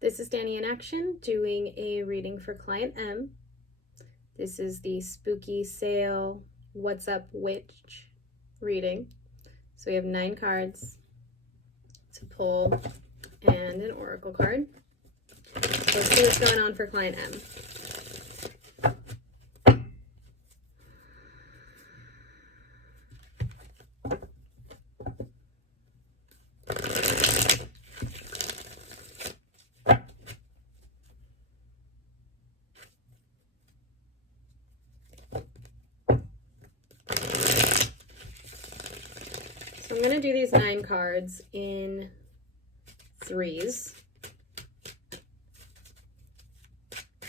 This is Dani In Action doing a reading for client M. This is the spooky sale What's Up Witch reading. So we have 9 cards to pull and an oracle card. So let's see what's going on for client M. So I'm going to do these 9 cards in 3s.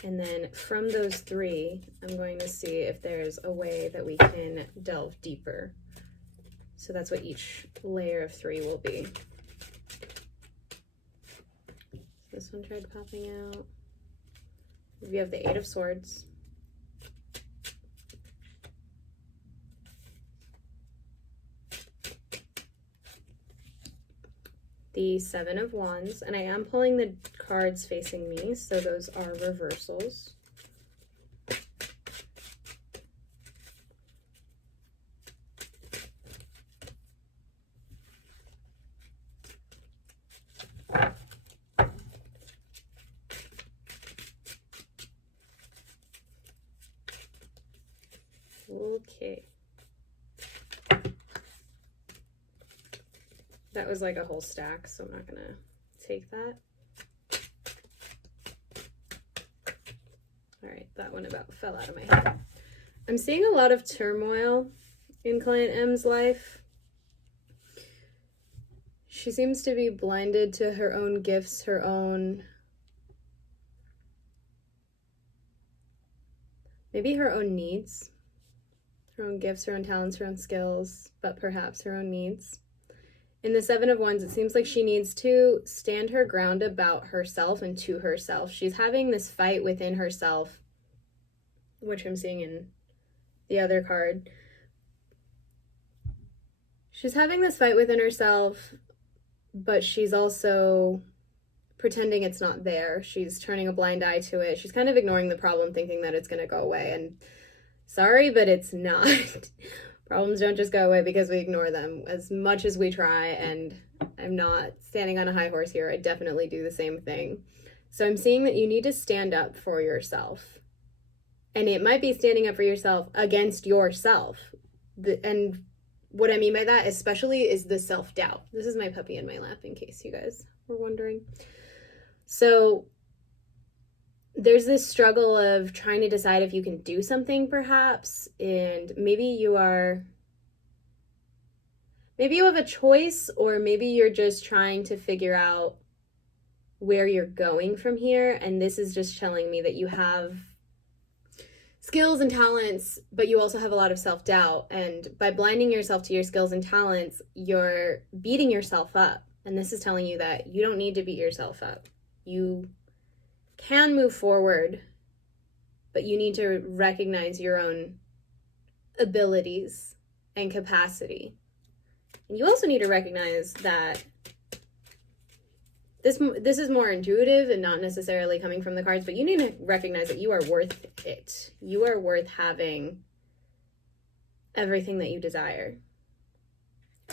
And then from those 3, I'm going to see if there's a way that we can delve deeper. So that's what each layer of 3 will be. This one tried popping out. We have the 8 of Swords. The 7 of Wands, and I am pulling the cards facing me, so those are reversals. Okay. That was like a whole stack, so I'm not gonna take that. All right, that one about fell out of my head. I'm seeing a lot of turmoil in client M's life. She seems to be blinded to her own gifts, her own, maybe her own needs, her own gifts, her own talents, her own skills, but perhaps her own needs. In the 7 of Wands, it seems like she needs to stand her ground about herself and to herself. She's having this fight within herself, which I'm seeing in the other card. She's having this fight within herself, but she's also pretending it's not there. She's turning a blind eye to it. She's kind of ignoring the problem, thinking that it's going to go away. And sorry, but it's not. Problems don't just go away because we ignore them as much as we try, and I'm not standing on a high horse here. I definitely do the same thing. So I'm seeing that you need to stand up for yourself. And it might be standing up for yourself against yourself. And what I mean by that especially is the self-doubt. This is my puppy in my lap, in case you guys were wondering. So there's this struggle of trying to decide if you can do something, perhaps, and maybe you have a choice, or maybe you're just trying to figure out where you're going from here, and this is just telling me that you have skills and talents, but you also have a lot of self-doubt, and by blinding yourself to your skills and talents, you're beating yourself up, and this is telling you that you don't need to beat yourself up. You can move forward, but you need to recognize your own abilities and capacity. And you also need to recognize that this is more intuitive and not necessarily coming from the cards, but you need to recognize that you are worth it. You are worth having everything that you desire.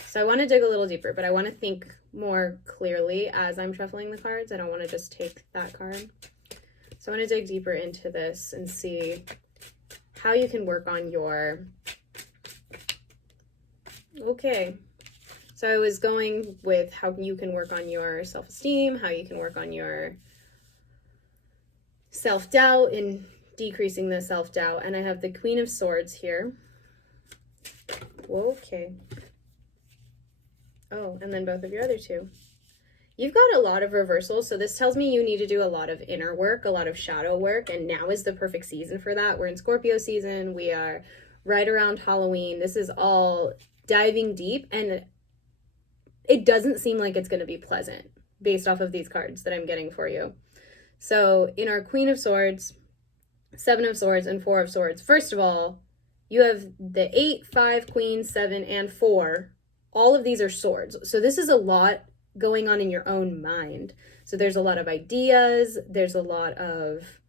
So I want to dig a little deeper, but I want to think more clearly as I'm shuffling the cards. I don't want to just take that card. So I want to dig deeper into this and see how you can work on your... Okay. So I was going with how you can work on your self-esteem, how you can work on your self-doubt and decreasing the self-doubt. And I have the Queen of Swords here. Okay. Oh, and then both of your other 2. You've got a lot of reversals, so this tells me you need to do a lot of inner work, a lot of shadow work, and now is the perfect season for that. We're in Scorpio season. We are right around Halloween. This is all diving deep, and it doesn't seem like it's going to be pleasant based off of these cards that I'm getting for you. So in our Queen of Swords, 7 of Swords, and 4 of Swords, first of all, you have the 8, 5, Queen, 7, and 4. All of these are swords. So this is a lot going on in your own mind. So there's a lot of ideas, there's a lot of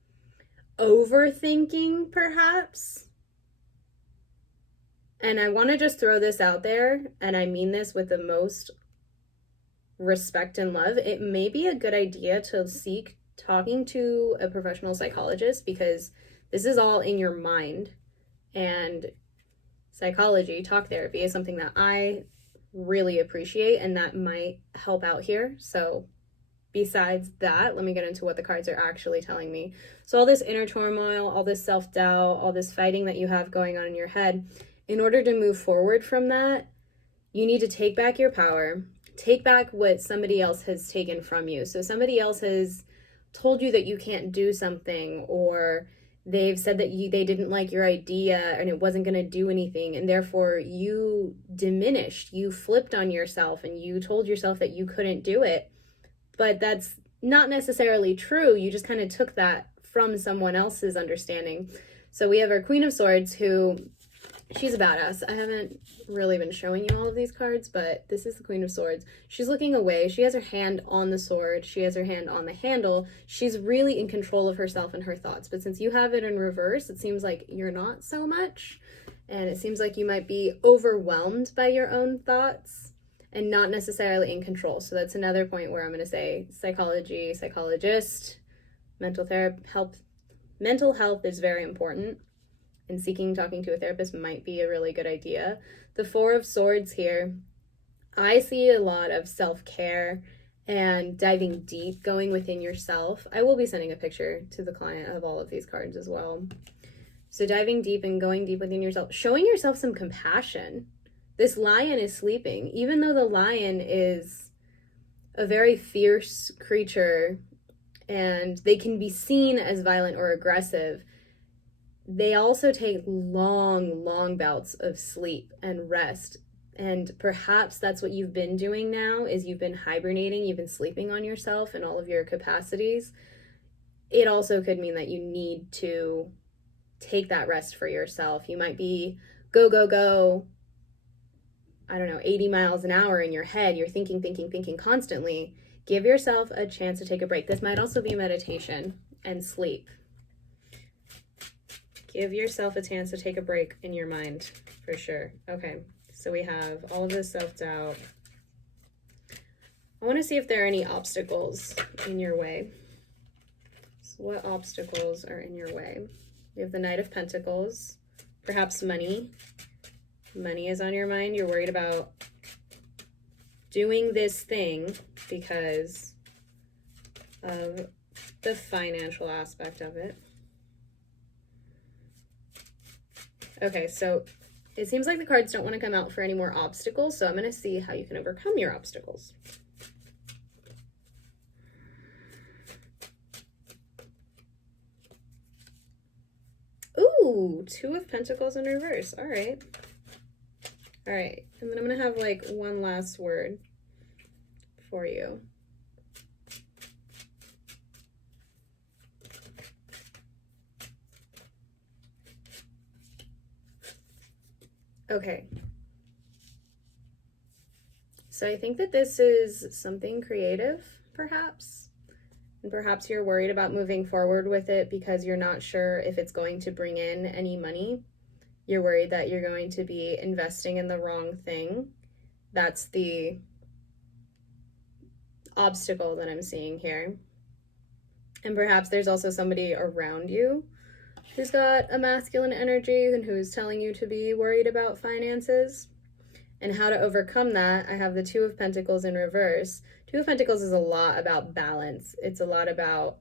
overthinking, perhaps. And I want to just throw this out there, and I mean this with the most respect and love. It may be a good idea to seek talking to a professional psychologist, because this is all in your mind. And psychology, talk therapy, is something that I really appreciate, and that might help out here. So besides that, let me get into what the cards are actually telling me. So all this inner turmoil, all this self-doubt, all this fighting that you have going on in your head, in order to move forward from that, you need to take back your power, take back what somebody else has taken from you. So somebody else has told you that you can't do something, or they've said that they didn't like your idea and it wasn't going to do anything, and therefore you diminished, you flipped on yourself, and you told yourself that you couldn't do it. But that's not necessarily true. You just kind of took that from someone else's understanding. So we have our Queen of Swords, who, she's a badass. I haven't really been showing you all of these cards, but this is the Queen of Swords. She's looking away. She has her hand on the sword. She has her hand on the handle. She's really in control of herself and her thoughts. But since you have it in reverse, it seems like you're not so much. And it seems like you might be overwhelmed by your own thoughts and not necessarily in control. So that's another point where I'm going to say psychology, psychologist, mental health is very important. And talking to a therapist might be a really good idea. The Four of Swords here, I see a lot of self-care and diving deep, going within yourself. I will be sending a picture to the client of all of these cards as well. So diving deep and going deep within yourself, showing yourself some compassion. This lion is sleeping. Even though the lion is a very fierce creature and they can be seen as violent or aggressive, they also take long bouts of sleep and rest. And perhaps that's what you've been doing now, is you've been hibernating, you've been sleeping on yourself and all of your capacities. It also could mean that you need to take that rest for yourself. You might be go, I don't know, 80 miles an hour in your head. You're thinking constantly. Give yourself a chance to take a break. This might also be meditation and sleep. Give yourself a chance to take a break in your mind, for sure. Okay, so we have all of this self-doubt. I want to see if there are any obstacles in your way. So what obstacles are in your way? We have the Knight of Pentacles, perhaps money. Money is on your mind. You're worried about doing this thing because of the financial aspect of it. Okay, so it seems like the cards don't want to come out for any more obstacles, so I'm going to see how you can overcome your obstacles. Ooh, Two of Pentacles in reverse. All right. All right, and then I'm going to have like one last word for you. Okay. So I think that this is something creative, perhaps. And perhaps you're worried about moving forward with it because you're not sure if it's going to bring in any money. You're worried that you're going to be investing in the wrong thing. That's the obstacle that I'm seeing here. And perhaps there's also somebody around you who's got a masculine energy and who's telling you to be worried about finances. And how to overcome that, I have the Two of Pentacles in reverse. Two of Pentacles is a lot about balance. It's a lot about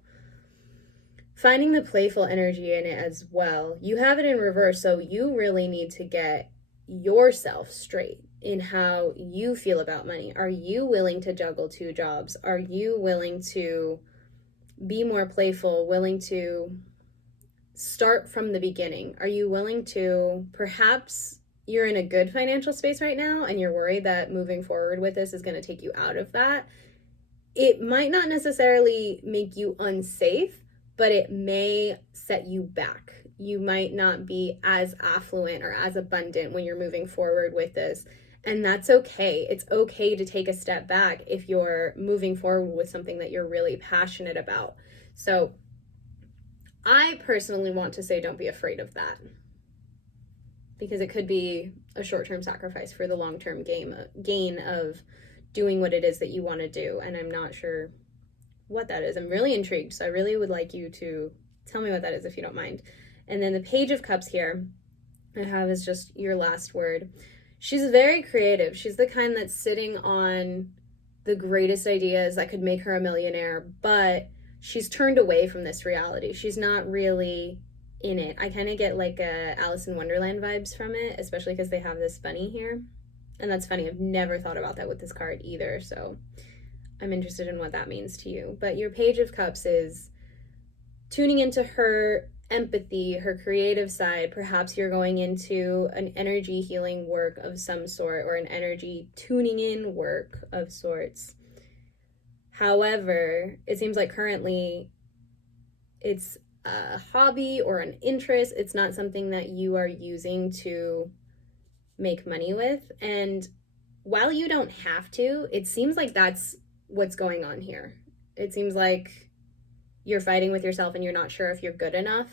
finding the playful energy in it as well. You have it in reverse, so you really need to get yourself straight in how you feel about money. Are you willing to juggle two jobs? Are you willing to be more playful, willing to start from the beginning? Are you willing to, perhaps you're in a good financial space right now and you're worried that moving forward with this is going to take you out of that. It might not necessarily make you unsafe, but it may set you back. You might not be as affluent or as abundant when you're moving forward with this. And that's okay. It's okay to take a step back if you're moving forward with something that you're really passionate about. So I personally want to say don't be afraid of that, because it could be a short-term sacrifice for the long-term gain of doing what it is that you want to do. And I'm not sure what that is. I'm really intrigued, so I really would like you to tell me what that is if you don't mind. And then the Page of Cups here I have is just your last word. She's very creative. She's the kind that's sitting on the greatest ideas that could make her a millionaire, but she's turned away from this reality. She's not really in it. I kind of get like Alice in Wonderland vibes from it, especially because they have this bunny here. And that's funny. I've never thought about that with this card either, so I'm interested in what that means to you. But your Page of Cups is tuning into her empathy, her creative side. Perhaps you're going into an energy healing work of some sort, or an energy tuning in work of sorts. However, it seems like currently it's a hobby or an interest. It's not something that you are using to make money with. And while you don't have to, it seems like that's what's going on here. It seems like you're fighting with yourself and you're not sure if you're good enough,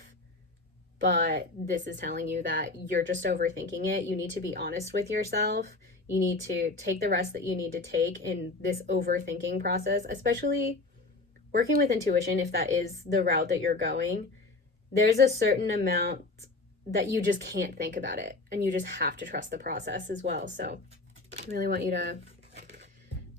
but this is telling you that you're just overthinking it. You need to be honest with yourself. You need to take the rest that you need to take in this overthinking process, especially working with intuition. If that is the route that you're going, there's a certain amount that you just can't think about it, and you just have to trust the process as well. So I really want you to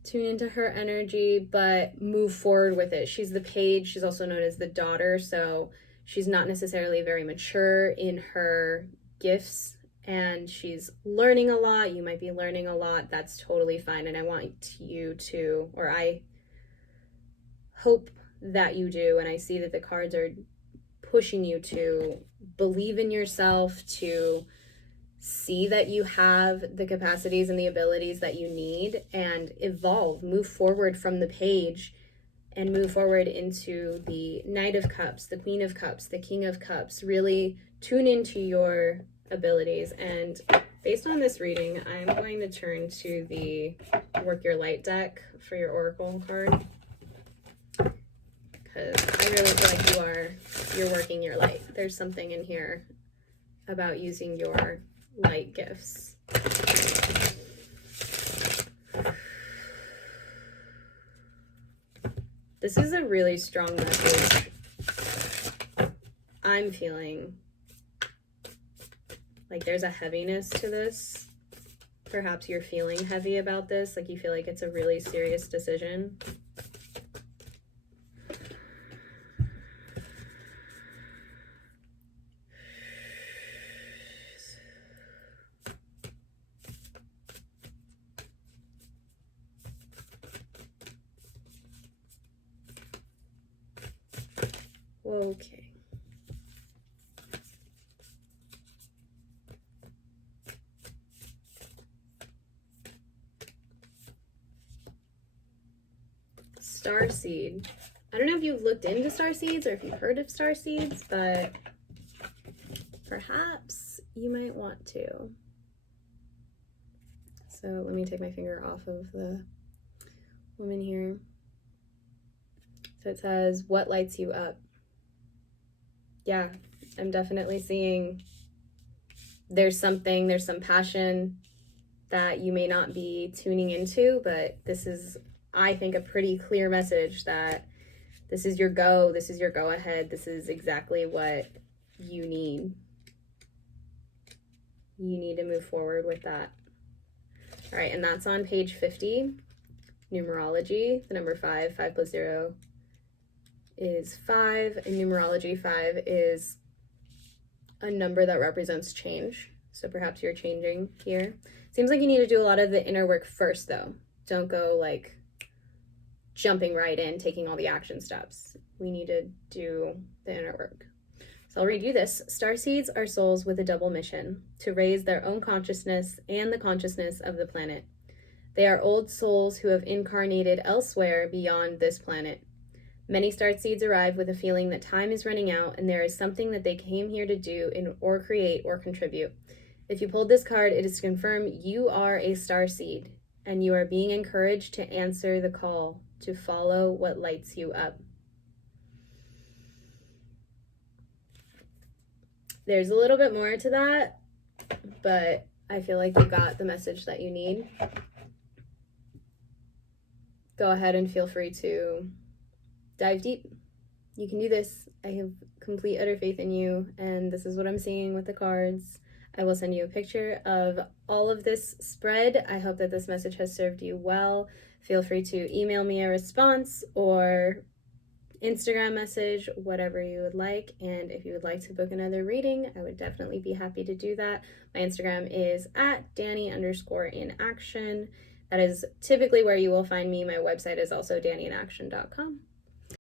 tune into her energy, but move forward with it. She's the page. She's also known as the daughter, so she's not necessarily very mature in her gifts, and she's learning a lot. You might be learning a lot. That's totally fine, and I want you to, or I hope that you do, and I see that the cards are pushing you to believe in yourself, to see that you have the capacities and the abilities that you need, and evolve, move forward from the page and move forward into the Knight of Cups, the Queen of Cups, the King of Cups. Really tune into your abilities. And based on this reading, I'm going to turn to the Work Your Light deck for your Oracle card, because I really feel like you're working your light. There's something in here about using your light gifts. This is a really strong message. I'm feeling like there's a heaviness to this. Perhaps you're feeling heavy about this, like you feel like it's a really serious decision. Okay. Starseed. I don't know if you've looked into starseeds or if you've heard of starseeds, but perhaps you might want to. So let me take my finger off of the woman here. So it says, what lights you up? Yeah, I'm definitely seeing there's some passion that you may not be tuning into, but this is, I think, a pretty clear message that this is your go, this is your go ahead, this is exactly what you need. You need to move forward with that. All right, and that's on page 50, numerology, the number 5, 5 plus 0 is 5, and numerology 5 is a number that represents change. So perhaps you're changing here. Seems like you need to do a lot of the inner work first, though. Don't go like jumping right in, taking all the action steps. We need to do the inner work. So I'll read you this. Starseeds are souls with a double mission: to raise their own consciousness and the consciousness of the planet. They are old souls who have incarnated elsewhere beyond this planet. Many starseeds arrive with a feeling that time is running out and there is something that they came here to do or create or contribute. If you pulled this card, it is to confirm you are a star seed and you are being encouraged to answer the call, to follow what lights you up. There's a little bit more to that, but I feel like you got the message that you need. Go ahead and feel free to dive deep. You can do this. I have complete utter faith in you, and this is what I'm seeing with the cards. I will send you a picture of all of this spread. I hope that this message has served you well. Feel free to email me a response or Instagram message, whatever you would like. And if you would like to book another reading, I would definitely be happy to do that. My Instagram is at Dani_In Action. That is typically where you will find me. My website is also DaniInAction.com.